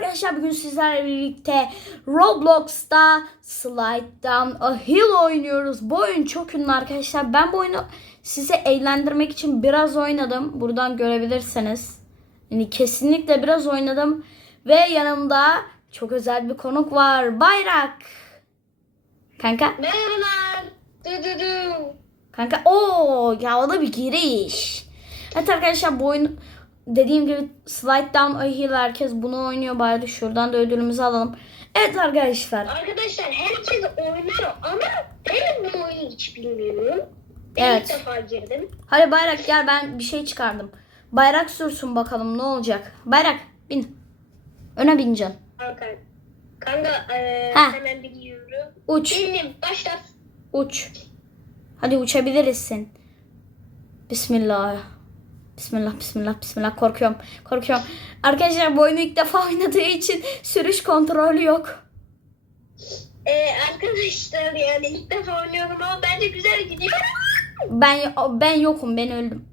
arkadaşlar bugün sizlerle birlikte Roblox'ta Slide Down a Hill oynuyoruz. Bu oyun çok ünlü arkadaşlar. Ben bu oyunu size eğlendirmek için biraz oynadım. Buradan görebilirsiniz. Yani kesinlikle biraz oynadım. Ve yanımda çok özel bir konuk var. Bayrak. Kanka. Merhabalar. Du du du. Kanka o ya o da bir giriş. Evet arkadaşlar bu oyun dediğim gibi Slide Down a Hill herkes bunu oynuyor bari şuradan da ödülümüzü alalım. Evet arkadaşlar. Arkadaşlar herkes oynuyor ama ben bu oyunu hiç bilmiyorum. Ben Evet. ilk defa girdim. Hadi Bayrak gel ben bir şey çıkardım. Bayrak sürsün bakalım ne olacak. Bayrak bin. Öne bineceksin. Kanka. Kanka eee, Ha. hemen biliyorum. Uç. Bildim. Başlat. Uç. Hadi uçabilirsin. Bismillah. Bismillah, bismillah, bismillah. Korkuyorum, korkuyorum. Arkadaşlar bu oyunu ilk defa oynadığı için sürüş kontrolü yok. Eee, arkadaşlar yani ilk defa oynuyorum ama bence güzel gidiyor. Ben ben yokum, ben öldüm.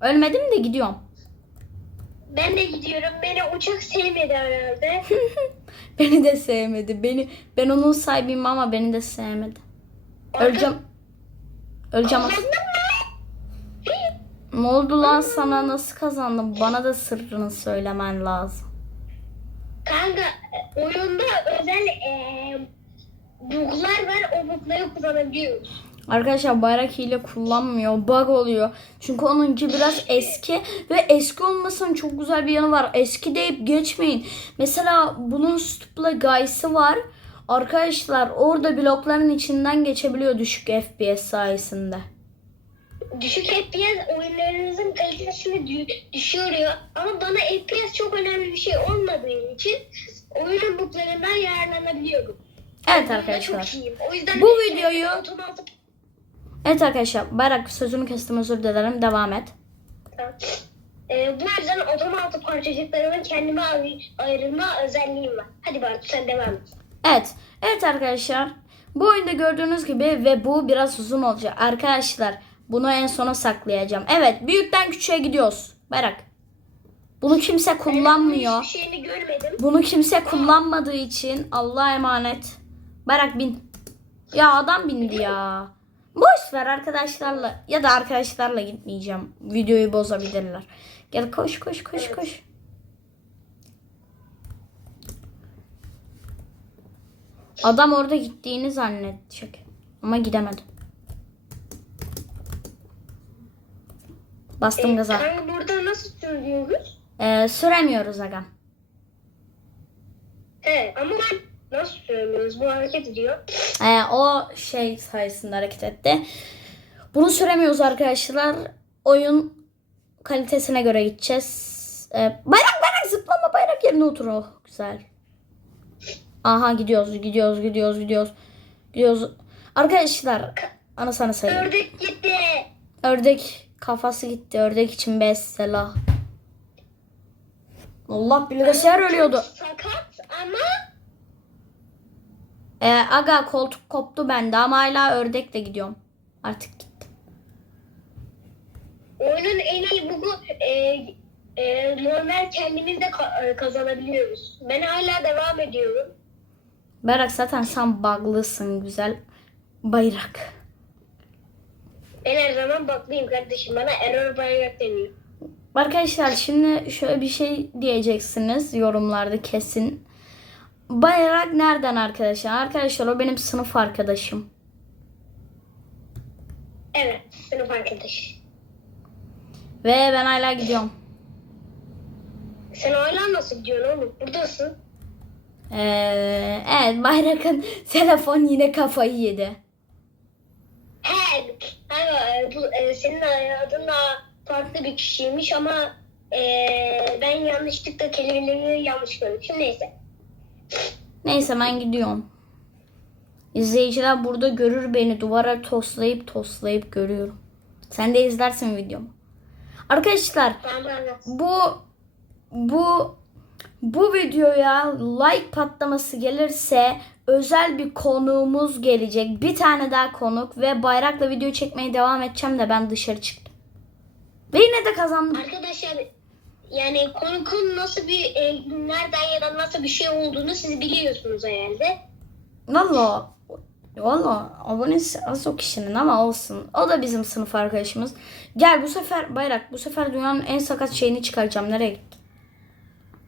Ölmedim de gidiyorum. Ben de gidiyorum. Beni uçak sevmedi herhalde. beni de sevmedi. Beni ben onun sahibiyim ama beni de sevmedi. Öleceğim. Öleceğim. Ne oldu lan sana nasıl kazandın? Bana da sırrını söylemen lazım. Kanka oyunda özel eee buglar var. O bugları kullanabiliyoruz. Arkadaşlar bayrak hile kullanmıyor. Bug oluyor. Çünkü onunki biraz eski ve eski olmasının çok güzel bir yanı var. Eski deyip geçmeyin. Mesela bunun Stupla Guy'sı var. Arkadaşlar orada blokların içinden geçebiliyor düşük FPS sayesinde. Düşük FPS oyunlarınızın kalitesini dü- düşürüyor. Ama bana FPS çok önemli bir şey olmadığı için oyunun buglarından yararlanabiliyorum. Evet arkadaşlar. O yüzden Bu de- videoyu- otomatik Evet arkadaşlar bayrak sözünü kestim özür dilerim. Devam et. Ee, bu yüzden otomatik parçacıklarının kendime ay- ayrılma özelliğim var. Hadi Bartu sen devam et. Evet. Evet arkadaşlar. Bu oyunda gördüğünüz gibi ve bu biraz uzun olacak. Arkadaşlar bunu en sona saklayacağım. Evet büyükten küçüğe gidiyoruz. Bayrak. Bunu kimse kullanmıyor. Şeyini görmedim. Bunu kimse kullanmadığı için Allah'a emanet. Barak bin. Ya adam bindi ya. Boş ver arkadaşlarla ya da arkadaşlarla gitmeyeceğim. Videoyu bozabilirler. Gel koş koş koş Evet. koş. Adam orada gittiğini zannedecek. Ama gidemedi. Bastım Ee, gaza. kanka burada nasıl söylüyoruz? Ee, süremiyoruz agam. He ama nasıl söylüyoruz? Bu hareket ediyor. Ee, o şey sayesinde hareket etti. Bunu süremiyoruz arkadaşlar. Oyun kalitesine göre gideceğiz. Ee, bayrak bayrak zıplama bayrak yerine otur. Oh, güzel. Aha gidiyoruz gidiyoruz gidiyoruz gidiyoruz. Gidiyoruz. Arkadaşlar ana sana sayayım. Ördek gitti. Ördek kafası gitti. Ördek için besselah. Allah bilgisayar ölüyordu. Sakat ama Ee, aga koltuk koptu bende ama hala ördekle gidiyorum. Artık gitti. oyunun en iyi bugu e, e, normal kendimiz de ka- e, kazanabiliyoruz. Ben hala devam ediyorum. Berak zaten sen bug'lısın güzel. Bayrak. Ben her zaman baklıyım kardeşim. Bana error bayrak deniyor. Arkadaşlar şimdi şöyle bir şey diyeceksiniz yorumlarda kesin. Bayrak nereden arkadaşlar? Arkadaşlar o benim sınıf arkadaşım. Evet. Sınıf arkadaş. Ve ben hala gidiyorum. Sen hala nasıl gidiyorsun oğlum? Buradasın. Ee, evet Bayrak'ın telefon yine kafayı yedi. Hayır, bu, e, senin adın da farklı bir kişiymiş ama e, ben yanlışlıkla kelimeleri yanlış görmüşüm. Neyse. Neyse ben gidiyorum. İzleyiciler burada görür beni duvara toslayıp toslayıp görüyorum. Sen de izlersin videomu. Arkadaşlar bu bu bu videoya like patlaması gelirse özel bir konuğumuz gelecek. Bir tane daha konuk ve bayrakla video çekmeye devam edeceğim de ben dışarı çıktım. Ve yine de kazandım. Arkadaşlar yani konu konu nasıl bir e, nereden ya da nasıl bir şey olduğunu siz biliyorsunuz herhalde. Valla Valla abonesi az o kişinin ama olsun. O da bizim sınıf arkadaşımız. Gel bu sefer Bayrak bu sefer dünyanın en sakat şeyini çıkaracağım. Nereye gittin?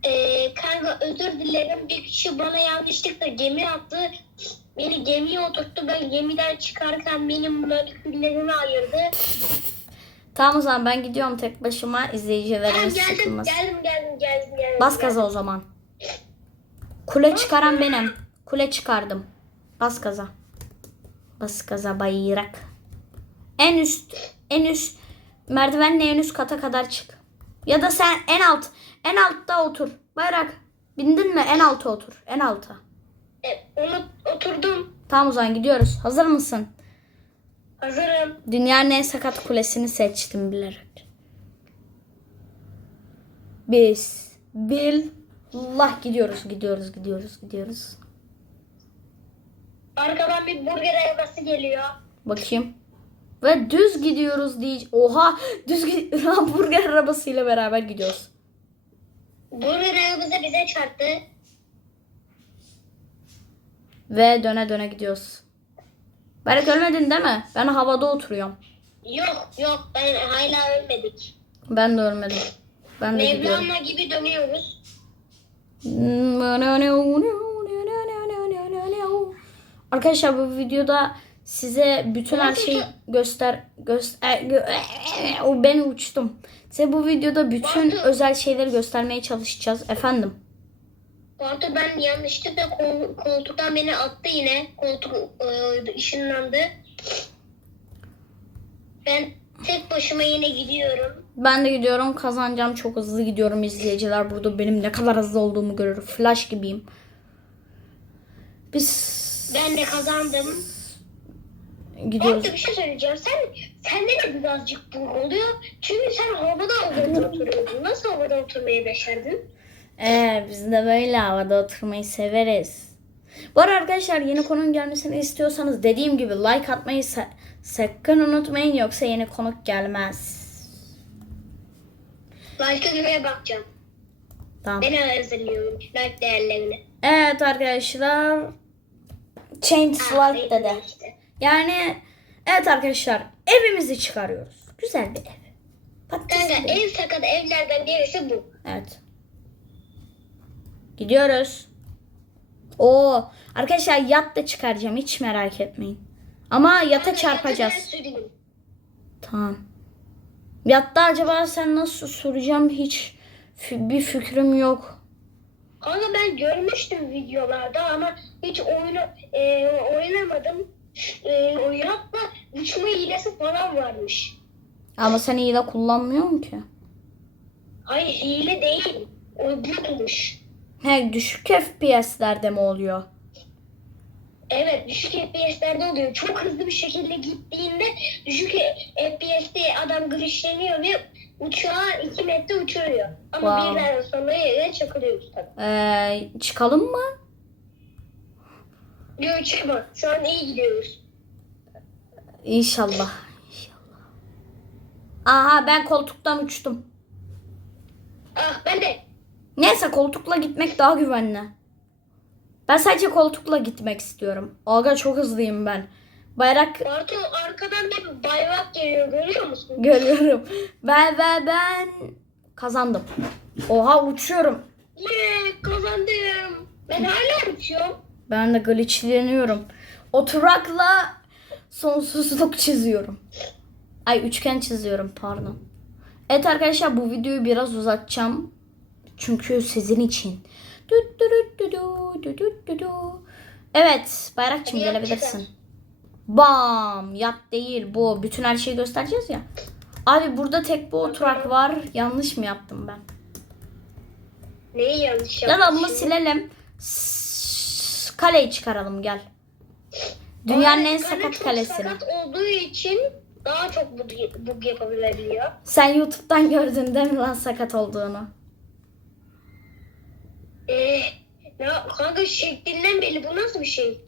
Ee, kanka özür dilerim. Bir kişi bana yanlışlıkla gemi attı. Beni gemiye oturttu. Ben gemiden çıkarken benim moleküllerimi ayırdı. Tamam o zaman ben gidiyorum tek başıma izleyicilerimiz geldim, sıkılmasın. geldim, geldim, geldim, geldim. Bas gaza o zaman. Kule çıkaran benim. Kule çıkardım. Bas gaza. Bas gaza bayrak. En üst en üst merdivenle en üst kata kadar çık. Ya da sen en alt en altta otur. Bayrak. Bindin mi? En alta otur. En alta. E, onu oturdum. Tamam o zaman gidiyoruz. Hazır mısın? Hazırım. Dünyanın en sakat kulesini seçtim bilerek. Biz billah gidiyoruz, gidiyoruz, gidiyoruz, gidiyoruz. Arkadan bir burger arabası geliyor. Bakayım. Ve düz gidiyoruz diye. Oha, düz gi- hamburger arabasıyla beraber gidiyoruz. Burger arabası bize çarptı. Ve döne döne gidiyoruz. Berk ölmedin değil mi? Ben havada oturuyorum. Yok yok ben hala ölmedik. Ben de ölmedim. Ben de gidiyorum. Mevlana gibi dönüyoruz. Arkadaşlar bu videoda size bütün her şeyi göster göster gö- o ben uçtum. Size bu videoda bütün özel şeyleri göstermeye çalışacağız efendim. Bartu ben yanlışlıkla kol, koltuktan beni attı yine. Koltuk e, ışınlandı. Ben tek başıma yine gidiyorum. Ben de gidiyorum kazanacağım çok hızlı gidiyorum izleyiciler burada benim ne kadar hızlı olduğumu görür. Flash gibiyim. Biz Ben de kazandım. Gidiyoruz. Bartu bir şey söyleyeceğim. Sen sende de birazcık bu oluyor. Çünkü sen havada havada oturuyordun. Nasıl havada oturmayı başardın? Ee, biz de böyle havada oturmayı severiz. Bu arada arkadaşlar yeni konunun gelmesini istiyorsanız dediğim gibi like atmayı sa- sakın unutmayın yoksa yeni konuk gelmez. Like'a göre bakacağım. Tamam. Ben hazırlıyorum like değerlerini. Evet arkadaşlar. Change Ah, slide dedi. işte. Yani evet arkadaşlar evimizi çıkarıyoruz. Güzel bir ev. Patates Kanka en sakat evlerden birisi bu. Evet. Gidiyoruz. Oo, arkadaşlar yat da çıkaracağım hiç merak etmeyin. Ama yata Kanka, çarpacağız. süreyim. Tamam. Yatta acaba sen nasıl süreceğim hiç bir fikrim yok. Kanka ben görmüştüm videolarda ama hiç oyunu e, oynamadım. E, o hatta uçma hilesi falan varmış. Ama sen de kullanmıyorsun ki. Hayır hile değil. O botmuş. He düşük FPS'lerde mi oluyor? Evet düşük FPS'lerde oluyor. Çok hızlı bir şekilde gittiğinde düşük FPS'te adam glitchleniyor ve uçağı 2 metre uçuruyor. Ama Wow. birden sonra yere çakılıyoruz tabii. Ee, çıkalım mı? Yok çıkma. Şu an iyi gidiyoruz. İnşallah. İnşallah. Aha ben koltuktan uçtum. Ah ben de. Neyse koltukla gitmek daha güvenli. Ben sadece koltukla gitmek istiyorum. Aga çok hızlıyım ben. Bayrak Bartu arkadan bir bayrak geliyor görüyor musun? görüyorum. Ben ben ben kazandım. Oha uçuyorum. Yeah, kazandım. Ben hala uçuyorum. Ben de glitchleniyorum. Oturakla sonsuzluk çiziyorum. Ay üçgen çiziyorum pardon. Evet arkadaşlar bu videoyu biraz uzatacağım. Çünkü sizin için. Evet Bayrakçım gelebilirsin. Bam yap değil bu. Bütün her şeyi göstereceğiz ya. Abi burada tek bu oturak var. Yanlış mı yaptım ben? Neyi yanlış yaptın? Gel adımı silelim. S Kaleyi çıkaralım gel. Dünyanın en sakat çok kalesini. Sakat olduğu için daha çok bug, bug yapabiliyor. Sen YouTube'dan gördün değil mi lan sakat olduğunu? Ee, ya kanka şeklinden belli bu nasıl bir şey?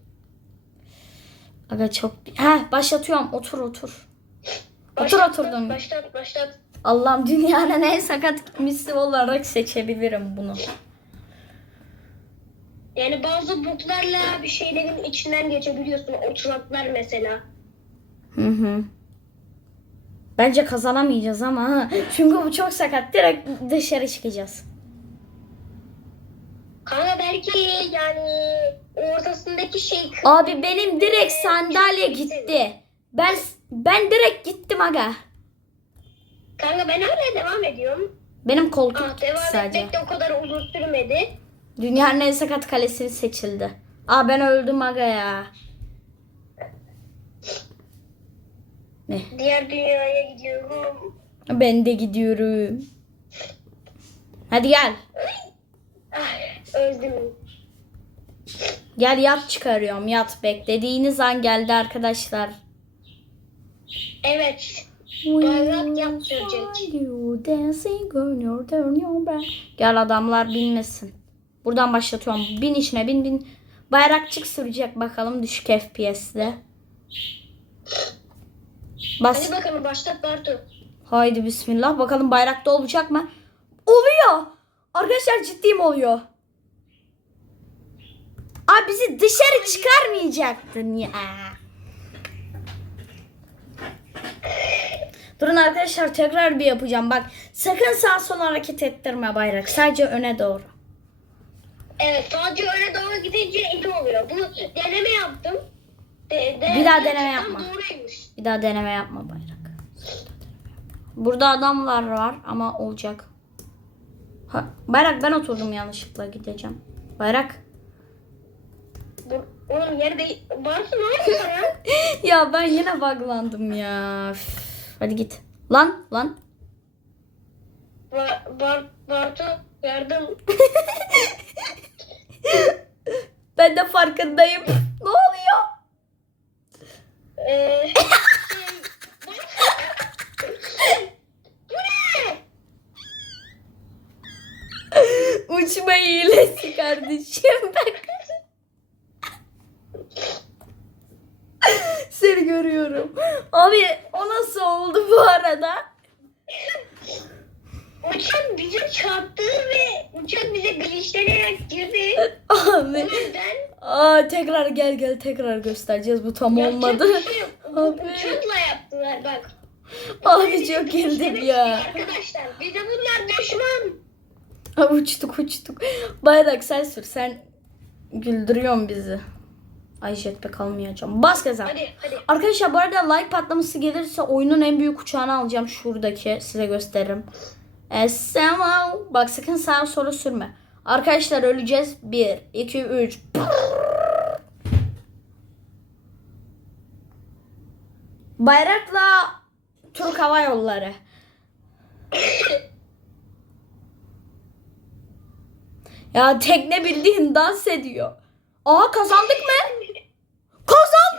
Aga çok... Heh başlatıyorum. Otur otur. Otur Başlat, oturdum. Başlat başlat. Allah'ım dünyanın en sakat kimisi olarak seçebilirim bunu. Yani bazı botlarla bir şeylerin içinden geçebiliyorsun. Oturaklar mesela. Hı hı. Bence kazanamayacağız ama çünkü bu çok sakat. Direkt dışarı çıkacağız. Kanka belki yani ortasındaki şey... Abi benim direkt sandalye gitti. Ben ben direkt gittim aga. Kanka ben hala devam ediyorum. Benim koltuk Ah, gitti devam sadece. etmek de o kadar uzun sürmedi. Dünyanın en sakat kalesi seçildi. Aa ben öldüm aga ya. Ne? Diğer dünyaya gidiyorum. Ben de gidiyorum. Hadi gel. Özledim. Gel yat çıkarıyorum yat. Beklediğiniz an geldi arkadaşlar. Evet. Bayrak yaptıracak. Gel adamlar binmesin. Buradan başlatıyorum. Bin içine bin bin. Bayrakçık sürecek bakalım düşük FPS'de. Bas. Hadi bakalım başlat Bartu. Haydi bismillah. Bakalım bayrakta olacak mı? Oluyor. Arkadaşlar ciddiyim oluyor. Abi bizi dışarı çıkarmayacaktın ya. Durun arkadaşlar tekrar bir yapacağım. Bak sakın sağ sol hareket ettirme bayrak. Sadece öne doğru. Evet sadece öne doğru gidince iyi oluyor. Bunu deneme yaptım. De, de- Bir daha deneme yapma. Doğruymuş. Bir daha deneme yapma bayrak. Burada adamlar var ama olacak. Ha, bayrak ben oturdum yanlışlıkla gideceğim. Bayrak. Bu, oğlum yerde ne yapıyor ya? ya ben yine buglandım ya. Üf, Hadi git. Lan lan. Bar, bar, Bartu yardım. Ben de farkındayım. ne oluyor? Ee? Uçma hilesi kardeşim. Bak. Seni görüyorum. Abi o nasıl oldu bu arada? Uçak bize çarptı ve uçak bize glitchlenerek girdi. Abi. Aa, tekrar gel gel tekrar göstereceğiz. Bu tam yapacak olmadı. bir şey yok. Abi. Uçakla yaptılar bak. Abi çok güldüm ya. Arkadaşlar bize bunlar düşman. Ha, uçtuk uçtuk. Bayrak sen sür. Sen güldürüyorsun bizi. Ay jetpack almayacağım. Bas gaza. Hadi hadi. Arkadaşlar bu arada like patlaması gelirse oyunun en büyük uçağını alacağım. Şuradaki size gösteririm. Esselam. Bak sakın sağa sola sürme. Arkadaşlar öleceğiz. 1, 2, 3. Bayrakla Türk Hava Yolları. Ya tekne bildiğin dans ediyor. Aa kazandık mı? Kazandık.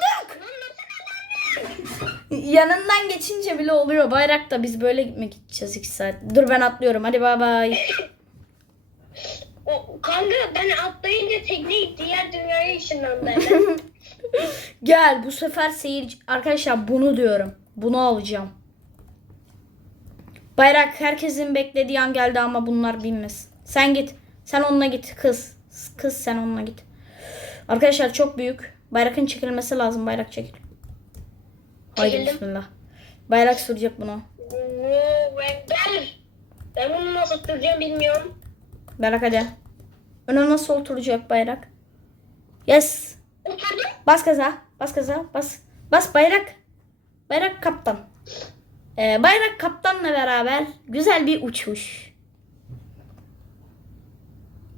Yanından geçince bile oluyor. Bayrakta biz böyle gitmek gideceğiz 2 saat. Dur ben atlıyorum. Hadi bay bay. O, kanka ben atlayınca tekneyi diğer dünyaya ışınlandı hemen. Gel bu sefer seyirci... Arkadaşlar bunu diyorum. Bunu alacağım. Bayrak herkesin beklediği an geldi ama bunlar bilmez. Sen git. Sen onunla git kız. Kız sen onunla git. Arkadaşlar çok büyük. Bayrakın çekilmesi lazım. Bayrak çekil. Haydi Çekildim. bismillah. Bayrak sürecek bunu. Oo, Ekber. Ben bunu nasıl tutacağım bilmiyorum. Bayrak hadi. Öne nasıl oturacak bayrak? Yes. Oturdum. Bas gaza. Bas gaza. Bas. Bas bayrak. Bayrak kaptan. Ee, bayrak kaptanla beraber güzel bir uçuş.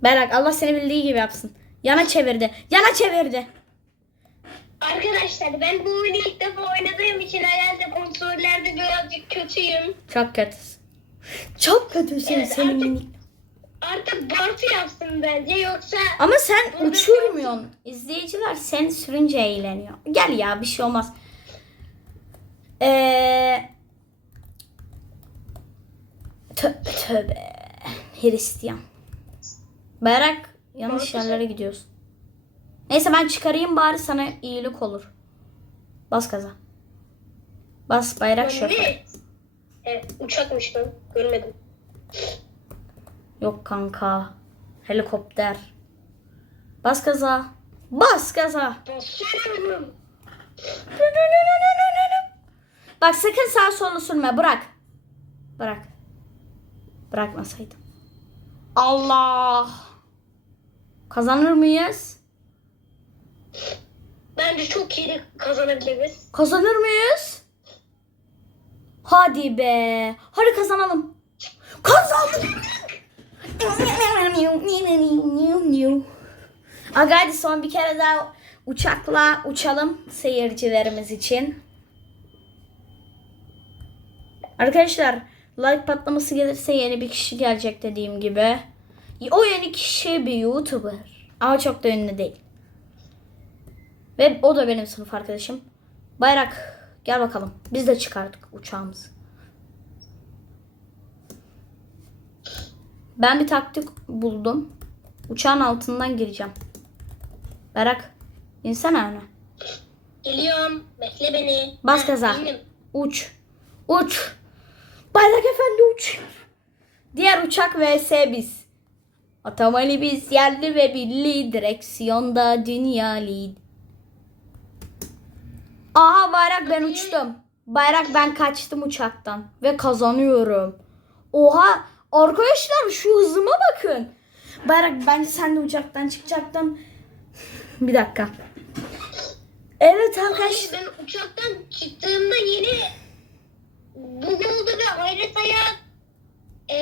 Bayrak Allah seni bildiği gibi yapsın. Yana çevirdi. Yana çevirdi. Arkadaşlar ben bu oyunu ilk defa oynadığım için herhalde kontrollerde birazcık kötüyüm. Çok kötüsün. Çok kötüsün Evet, senin artık-. Artık Bartu yapsın bence yoksa Ama sen Burada- uçurmuyorsun. İzleyiciler sen sürünce eğleniyor. Gel ya bir şey olmaz. Ee, tövbe tövbe. Hristiyan. Bayrak yanlış yerlere gidiyorsun. Neyse ben çıkarayım bari sana iyilik olur. Bas gaza. Bas bayrak şoför. Evet, uçakmış lan. Görmedim. Yok kanka. Helikopter. Bas gaza. Bas. Basıyorum. Bak sakın sağ sola sürme. Bırak. Bırak. Bırakmasaydım. Allah. Kazanır mıyız? Bence çok iyi kazanabiliriz. Kazanır mıyız? Hadi be. Hadi kazanalım. Kazandık. Aga hadi son bir kere daha uçakla uçalım seyircilerimiz için. Arkadaşlar like patlaması gelirse yeni bir kişi gelecek dediğim gibi. O yeni kişi bir YouTuber. Ama çok da ünlü değil. Ve o da benim sınıf arkadaşım. Bayrak gel bakalım. Biz de çıkardık uçağımızı. Ben bir taktik buldum. Uçağın altından gireceğim. Bayrak insene öne. Geliyorum. Bekle beni. Bas gaza. Uç. Uç. Bayrak efendi uç. Diğer uçak vs biz. Otomali biz yerli ve milli direksiyonda dünya lead. Aha bayrak ben uçtum. Bayrak ben kaçtım uçaktan ve kazanıyorum. Oha arkadaşlar şu hızıma bakın. Bayrak bence sen de uçaktan çıkacaktın. Bir dakika. Evet arkadaşlar. Ben uçaktan çıktığımda yeni bug oldu ve haritaya e,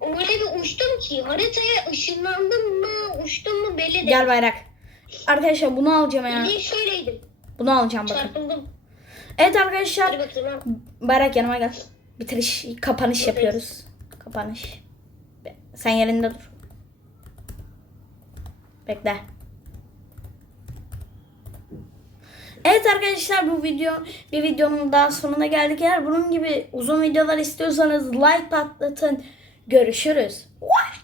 öyle bir uçtum ki haritaya ışınlandım mı uçtum mu belli değil. Gel bayrak. Arkadaşlar bunu alacağım ya. Bir de şöyleydim. Bunu alacağım bakın. Çarpıldım. Evet arkadaşlar. Bayrak yanıma gel. Bitiriş, kapanış yapıyoruz. Kapanış. Sen yerinde dur. Bekle. Evet arkadaşlar bu video bir videonun daha sonuna geldik. Eğer bunun gibi uzun videolar istiyorsanız like patlatın. Görüşürüz. What?